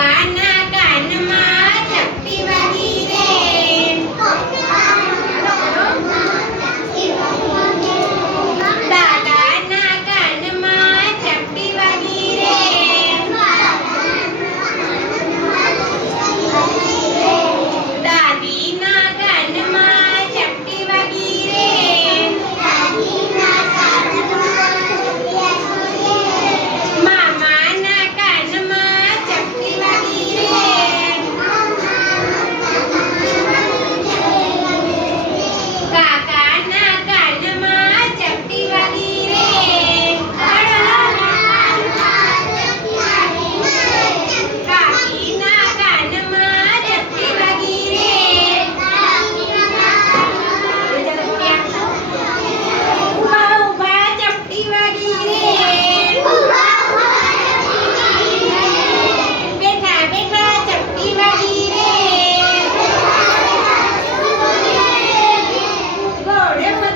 Ana. También